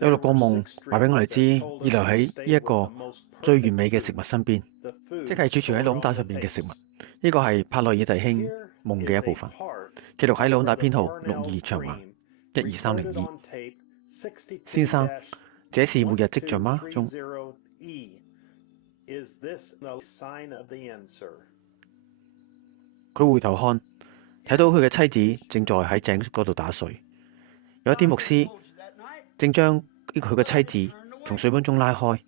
有六個夢話俾我哋知，要留喺呢一個最完美嘅食物身邊，即係儲存喺錄音帶上邊嘅食物。呢個係帕洛爾弟兄夢嘅一部分，記錄喺錄音帶編號62長橫12302。先生，這是末日跡象嗎？中，佢回頭看，睇到佢嘅妻子正在喺井嗰度打水。有一啲牧師正將佢嘅妻子從水盆中拉開，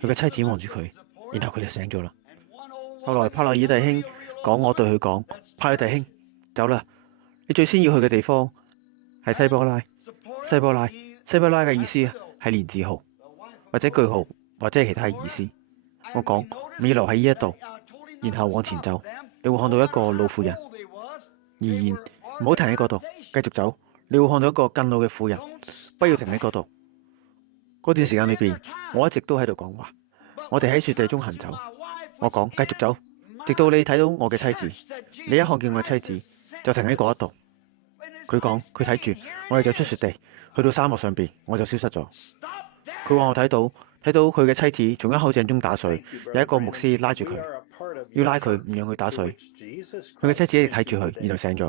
佢嘅妻子望住佢，然後佢就醒咗啦。後來帕洛爾弟兄講，我對佢講：帕洛爾弟兄，走啦！你最先要去嘅地方係西波拉。西波拉嘅意思係連字號或者句號或者係其他意思。我講你要留喺呢一度，然後往前走，你會看到一個老婦人。然唔好停喺嗰度，繼續走，你會看到一個更老嘅婦人。不要停喺嗰度。嗰段時間裏邊，我一直都喺度講話。我哋喺雪地中行走。我講繼續走，直到你睇到我嘅妻子。你一看見我嘅妻子，就停喺嗰一度。佢講佢睇住我哋走出雪地，去到沙漠上邊，我就消失咗。佢話我睇到佢嘅妻子從一口井中打水，有一個牧師拉住佢，要拉佢唔讓佢打水。佢嘅妻子一直睇住佢，然後醒咗。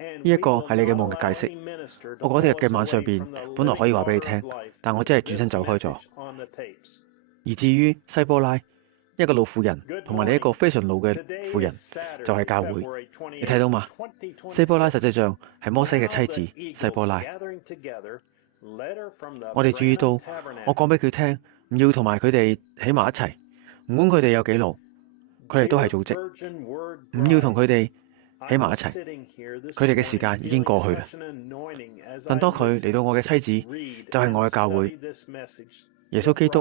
呢一個係你嘅夢嘅解釋。我嗰日嘅晚上邊本來可以話俾你聽，但我真係轉身走開咗。而至於西波拉，一個老婦人同埋你一個非常老嘅婦人，就係教會。你睇到嘛？西波拉實際上係摩西嘅妻子西波拉。我哋注意到，我講俾佢聽，唔要同埋佢哋喺埋一齊，唔管佢哋有幾老，佢哋都係組織，唔要同佢哋喺埋一齊。佢哋嘅時間已經過去啦。但當佢嚟到我嘅妻子，就係我嘅教會。耶穌基督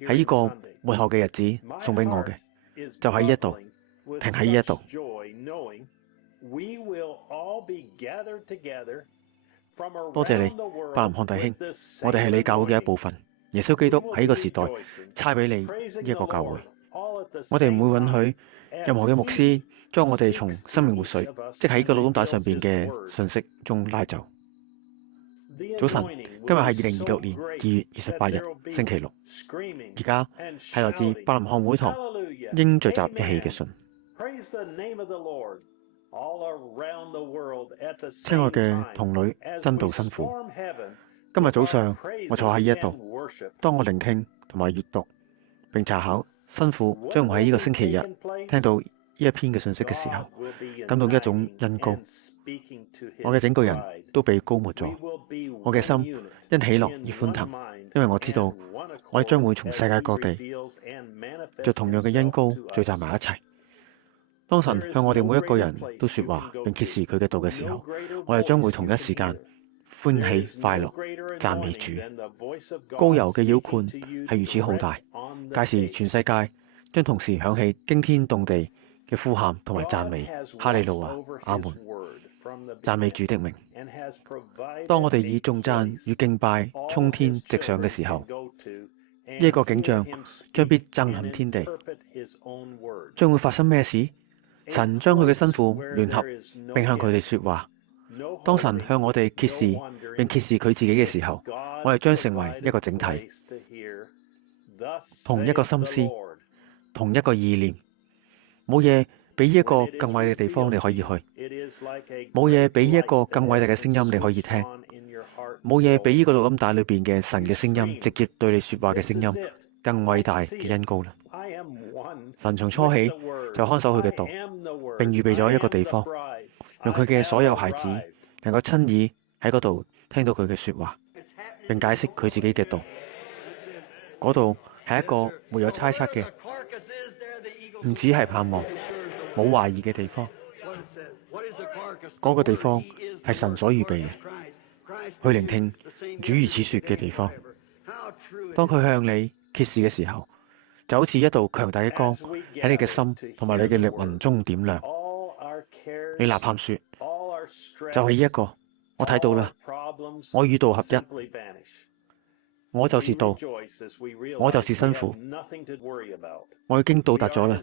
喺呢個末後嘅日子送俾我嘅，就喺呢一度，停喺呢一度。多謝你，伯林漢弟兄，我哋係你教會嘅一部分。耶穌基督喺呢個時代差俾你呢一個教會。我哋唔會允許任何嘅牧師將我哋從生命活水，即係喺個錄音帶上邊嘅信息中拉走。早晨，今日係2026年2月28日，星期六。而家係來自伯林漢會堂應聚集一起嘅信。親愛嘅童女，真道辛苦。今日早上我坐喺呢一度，當我聆聽同埋閱讀並查考辛苦將會喺呢個星期日聽到呢一篇嘅信息嘅時候，感到一種恩膏。我嘅整個人都被膏抹咗，我嘅心因喜樂而歡騰，因為我知道我哋將會從世界各地着同樣嘅恩膏聚集埋一齊。當神向我哋每一個人都說話並揭示佢嘅道嘅時候，我哋將會同一時間歡喜快樂讚美主。膏油嘅澆灌係如此浩大，屆時全世界將同時響起驚天動地嘅呼喊同埋讚美。哈利路亞，阿門。讚美主的名。當我哋以頌讚與敬拜衝天直上嘅時候，呢一個景象將必震撼天地。將會發生咩事？神將佢嘅新婦聯合，並向佢哋說話。當神向我哋揭示並揭示佢自己嘅時候，我哋將成為一個整體，同一個心思，同一個意念。冇嘢比呢一個更偉大嘅地方你可以去，冇嘢比呢一個更偉大嘅聲音你可以聽，冇嘢比呢個錄音帶裏邊嘅神嘅聲音直接對你說話嘅聲音更偉大嘅恩膏啦。神從初起就看守佢嘅道，並預備咗一個地方，讓佢嘅所有孩子能夠親耳喺嗰度聽到佢嘅說話，並解釋佢自己嘅道。嗰度係一個沒有猜測嘅，唔止係盼望，冇懷疑嘅地方。嗰個地方係神所預備嘅，去聆聽主如此說嘅地方。當佢向你揭示嘅時候，就好似一道強大嘅光喺你嘅心同埋你嘅靈魂中點亮。你吶喊說：就係呢一個，我睇到啦，我與道合一，我就是道，我就是新婦，我已經到達咗啦。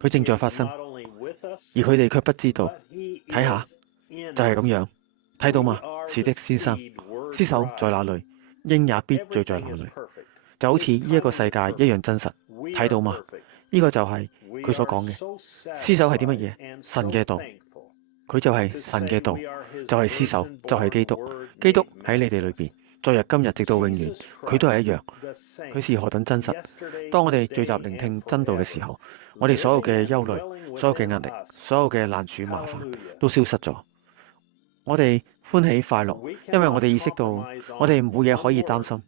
佢正在發生，而佢哋卻不知道。睇下，就係咁樣，睇到嘛？是的，先生，屍首在哪裏？鷹也必聚在那裏，就好似呢一個世界一樣真實。睇到嘛？呢個就係佢所講嘅屍首係啲乜嘢？神嘅道，佢就係神嘅道，就係屍首，就係基督。基督喺你哋裏邊，昨日今日直到永遠，佢都係一樣。佢是何等真實！當我哋聚集聆聽真道嘅時候，我哋所有嘅憂慮、所有嘅壓力、所有嘅難處麻煩都消失咗。我哋歡喜快樂，因為我哋意識到我哋冇嘢可以擔心。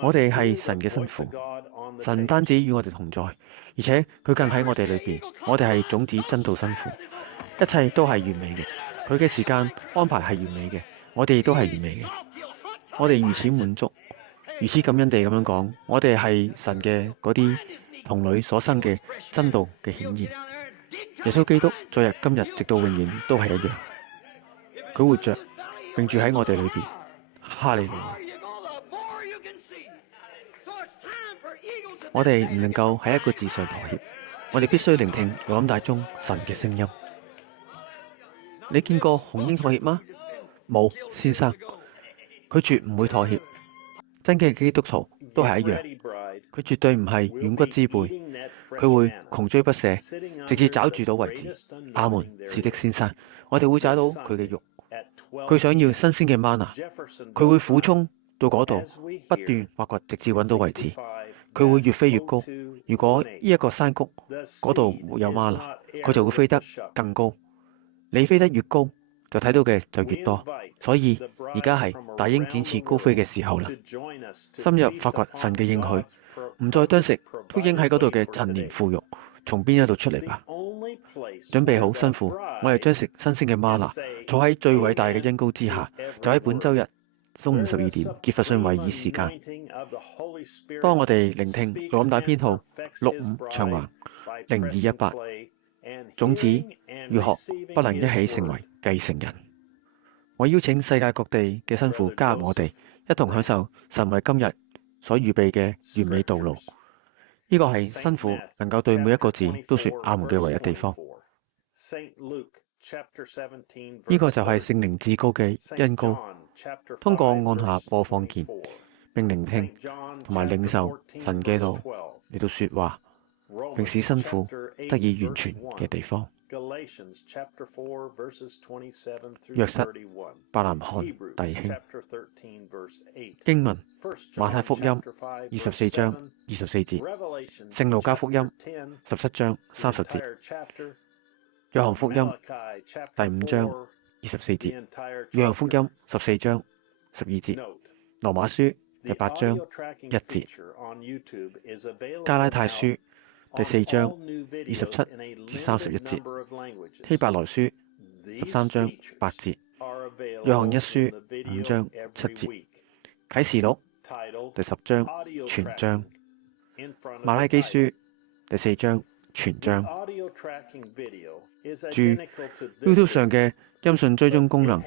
我哋係神嘅新婦，神唔單止與我哋同在，而且佢更喺我哋裏邊。我哋係種子真道新婦，一切都係完美嘅。佢嘅時間安排係完美嘅，我哋亦都係完美嘅。我哋如此滿足，如此感恩地咁樣講，我哋係神嘅嗰啲童女所生嘅真道嘅顯現。耶穌基督昨日今日直到永遠都係一樣。佢活着並住喺我哋裏邊，哈利路亞！我哋唔能夠喺一個字上妥協，我哋必須聆聽錄音帶中神嘅聲音。你見過紅鷹妥協嗎？冇，先生，佢絕唔會妥協。真嘅基督徒都係一樣，佢絕對唔係軟骨之輩，佢會窮追不捨，直至找住到為止。阿門，是的，先生，我哋會找到佢嘅肉。佢想要新鮮嘅嗎哪，佢會俯衝到嗰度，不斷挖掘，直至揾到為止。佢會越飛越高。如果呢一個山谷嗰度沒有嗎哪，佢就會飛得更高。你飛得越高，就睇到嘅就越多。所以而家係大鷹展翅高飛嘅時候啦。深入發掘神嘅應許，唔再啄食禿鷹喺嗰度嘅陳年腐肉，從邊一度出嚟吧。準備好辛苦，我哋將食新鮮嘅嗎哪，坐喺最偉大嘅恩膏之下，就喺本周日中午12點傑弗遜韋爾時間。當我哋聆聽錄音帶編號65長橫0218，種子與學不能一起成為繼承人。我邀請世界各地嘅新婦加入我哋，一同享受神為今日所預備嘅完美道路。呢個係新婦能夠對每一個字都說阿門嘅唯一地方。呢個就係聖靈至高嘅恩膏，通過按下播放鍵並聆聽同埋領受神嘅道嚟到說話，並使新婦得以完全嘅地方。約瑟伯南翰弟兄經文：馬太福音24章24節，聖路加福音17章30節，約翰福音第5章24節，約翰福音14章12節，羅馬書第8章1節，加拉太書第4章27至31節，希伯來書13章8節，約翰一書5章7節，啟示錄第10章全章，馬拉基書第4章全章。注：YouTube 上嘅音訊追蹤功能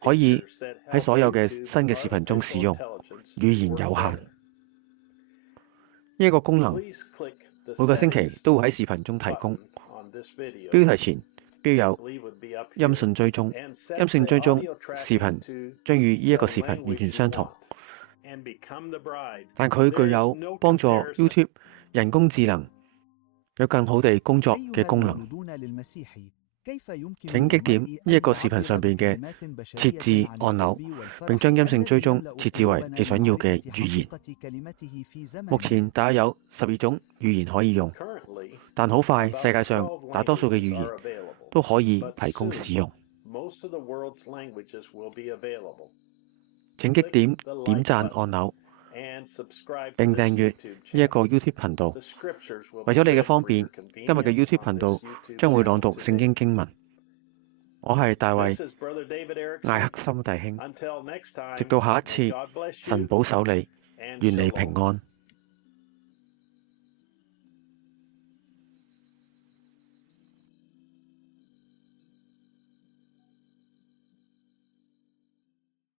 可以喺所有嘅新嘅視頻中使用，語言有限。呢一個功能每個星期都會喺視頻中提供。標題前標有音訊追蹤，音訊追蹤視頻將與呢一個視頻完全相同，但佢具有幫助 YouTube 人工智能有更好地工作嘅功能。請擊點呢一個視頻上邊嘅設置按鈕，並將音訊追蹤設置為你想要嘅語言。目前大約有12種語言可以用，但好快世界上大多數嘅語言都可以提供使用。請擊點點讚按鈕，並訂閱呢一個 YouTube 頻道。為咗你嘅方便，今日嘅 YouTube 頻道將會朗讀聖經經文。我係大衛艾克森弟兄。直到下一次，神保守你，願你平安。